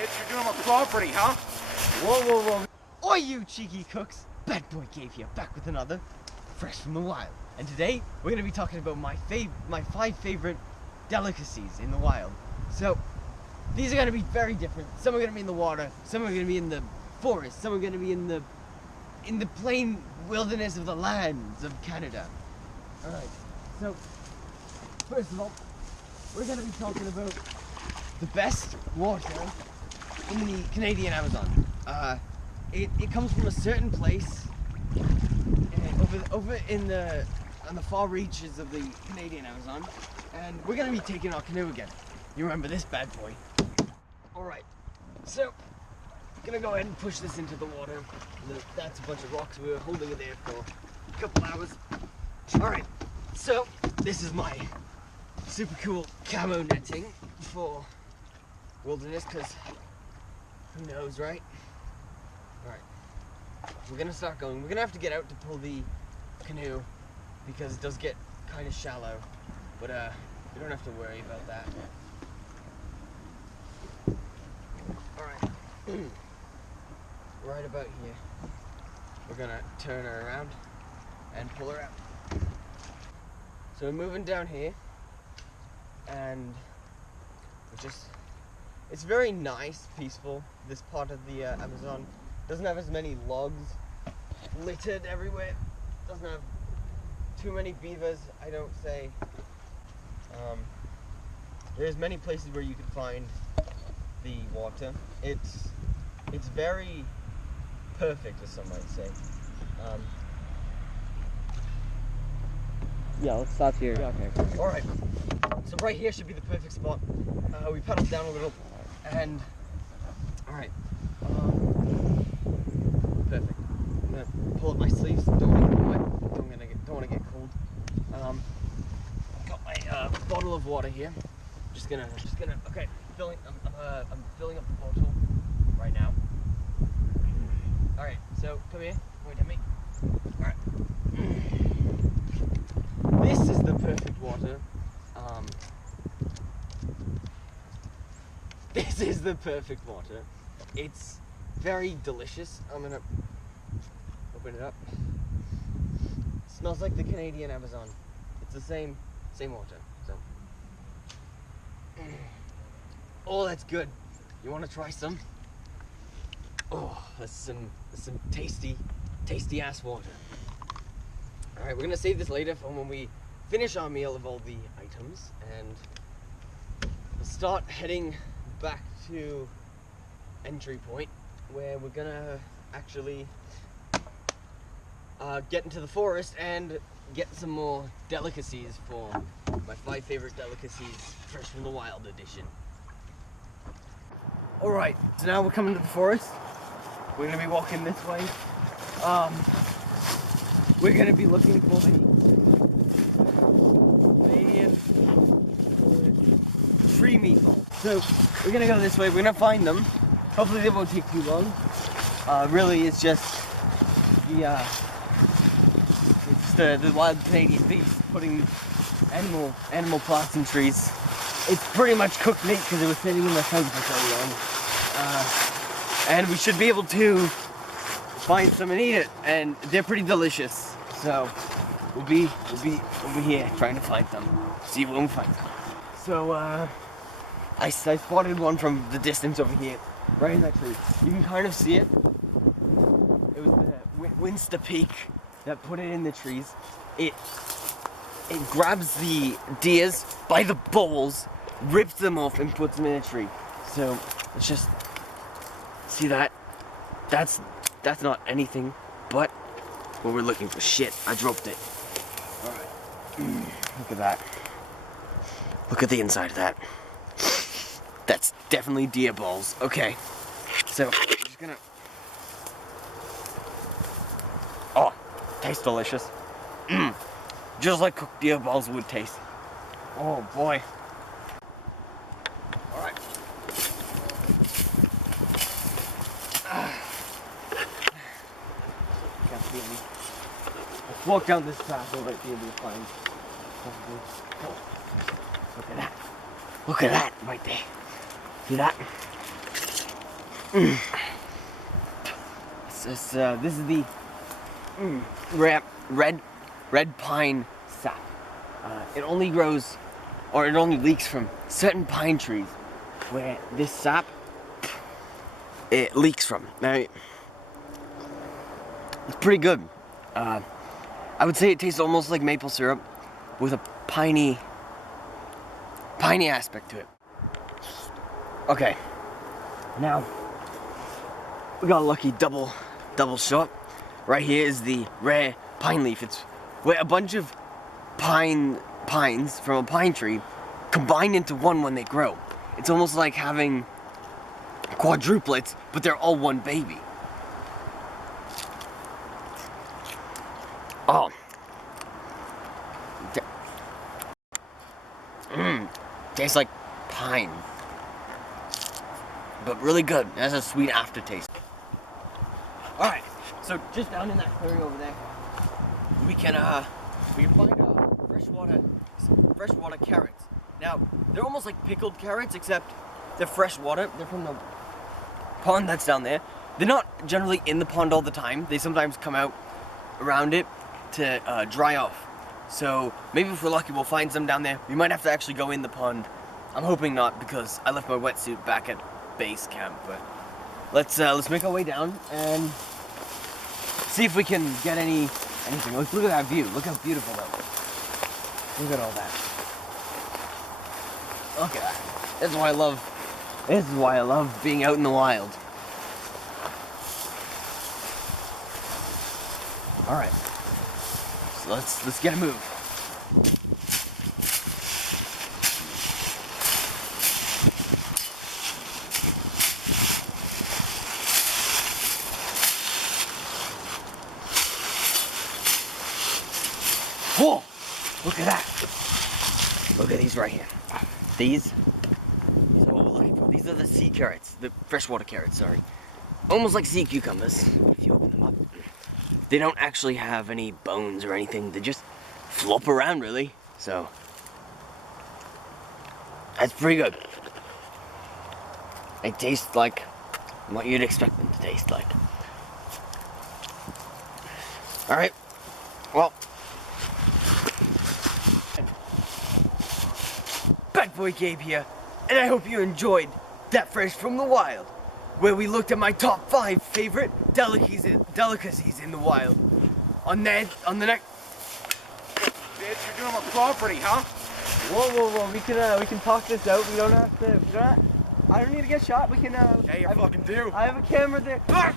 bitch. You're doing my property, huh? Whoa, whoa, whoa. Oi, you cheeky cooks. Bad boy Gabe here, back with another Fresh from the Wild. And today, we're going to be talking about my 5 favorite delicacies in the wild. So, these are going to be very different. Some are going to be in the water, some are going to be in the forest, some are going to be in the plain wilderness of the lands of Canada. Alright, so, first of all, we're going to be talking about the best water in the Canadian Amazon. It comes from a certain place over on the far reaches of the Canadian Amazon, and we're gonna be taking our canoe again. You remember this bad boy? All right, so gonna go ahead and push this into the water. That's a bunch of rocks. We were holding it there for a couple hours. All right, so this is my super cool camo netting for wilderness, because who knows, right? Alright, we're gonna start going. We're gonna have to get out to pull the canoe because it does get kind of shallow, but we don't have to worry about that. Alright, right about here, we're gonna turn her around and pull her out. So we're moving down here, and we're just, it's very nice, peaceful. This part of the Amazon doesn't have as many logs littered everywhere. Doesn't have too many beavers, I don't say. There's many places where you can find the water. It's very perfect, as some might say. Yeah, let's stop here. Yeah, okay. All right. So right here should be the perfect spot. We pedaled down a little, and all right. Perfect. I'm gonna pull up my sleeves. Don't want to get wet. Don't want to get cold. Got my bottle of water here. Just gonna. Okay. I'm filling up the bottle right now. All right. So come here. Wait at me. All right. This is the perfect water. This is the perfect water. It's very delicious. I'm gonna open it up. It smells like the Canadian Amazon. It's the same water. So, oh, that's good. You want to try some? Oh, that's some tasty ass water. All right, we're gonna save this later for when we finish our meal of all the items, and we'll start heading back to entry point, where we're gonna actually get into the forest and get some more delicacies for my 5 favorite delicacies, Fresh from the Wild edition. Alright, so now we're coming to the forest. We're gonna be walking this way. We're gonna be looking for the Canadian tree meatball. So we're gonna go this way. We're gonna find them. Hopefully they won't take too long. Really, it's just the wild Canadian beast putting animal plots in trees. It's pretty much cooked meat because it was sitting in the sun for so long. And we should be able to find some and eat it, and they're pretty delicious. So we'll be here trying to find them. See if we won't find them. So I spotted one from the distance over here, right in that tree. You can kind of see it. It was the Winster Peak that put it in the trees. It grabs the deers by the balls, rips them off, and puts them in a tree. So let's just see that. That's not anything but what we're looking for. Shit, I dropped it. All right. Look at that. Look at the inside of that. That's definitely deer balls. Okay, so I'm just gonna. Oh, tastes delicious. Just like cooked deer balls would taste. Oh boy. All right. Can't see any. Let's walk down this path. We might be able to find something. Oh, look at that. Look at that right there. See that? This is the red pine sap. It only grows, or it only leaks from certain pine trees where this sap, it leaks from. Now, it's pretty good. I would say it tastes almost like maple syrup with a piney aspect to it. Okay, now we got a lucky double shot. Right here is the rare pine leaf. It's where a bunch of pines from a pine tree combine into one when they grow. It's almost like having quadruplets, but they're all one baby. Oh. Tastes like pine. But really good. It has a sweet aftertaste. Alright, so just down in that clearing over there, we can find freshwater carrots. Now, they're almost like pickled carrots, except they're freshwater. They're from the pond that's down there. They're not generally in the pond all the time. They sometimes come out around it to dry off. So maybe if we're lucky, we'll find some down there. We might have to actually go in the pond. I'm hoping not, because I left my wetsuit back at base camp. But let's make our way down and see if we can get anything. Look at that view. Look how beautiful that looks. Look at all that. Look at that. This is why I love being out in the wild. All right. So let's get a move. Whoa! Look at that. Look at these right here. These are what we're looking for. These are the sea carrots, the freshwater carrots, sorry. Almost like sea cucumbers, if you open them up. They don't actually have any bones or anything. They just flop around, really. So, that's pretty good. They taste like what you'd expect them to taste like. Alright, well. Bad Boy Gabe here, and I hope you enjoyed that Fresh from the Wild, where we looked at my top 5 favorite delicacies in the wild. On the next. Bitch, you're doing my property, huh? Whoa! We can talk this out. We don't have to. I don't need to get shot. We can. Yeah, you fucking do. I have a camera there. Ah!